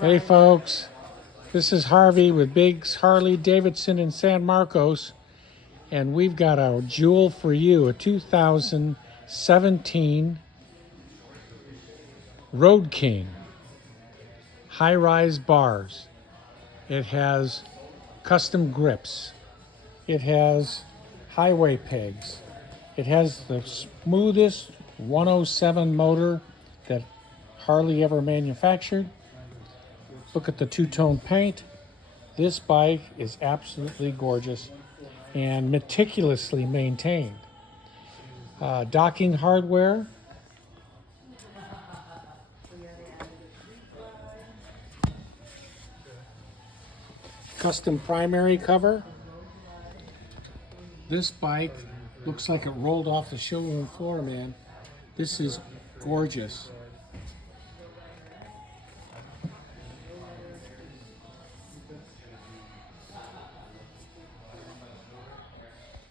Hey folks, this is Harvey with Biggs Harley Davidson in San Marcos, and we've got a jewel for you, a 2017 Road King high-rise bars. It has custom grips. It has highway pegs. It has the smoothest 107 motor that Harley ever manufactured. Look at the two-tone paint. This bike is absolutely gorgeous and meticulously maintained. Docking hardware. Custom primary cover. This bike looks like it rolled off the showroom floor, man. This is gorgeous.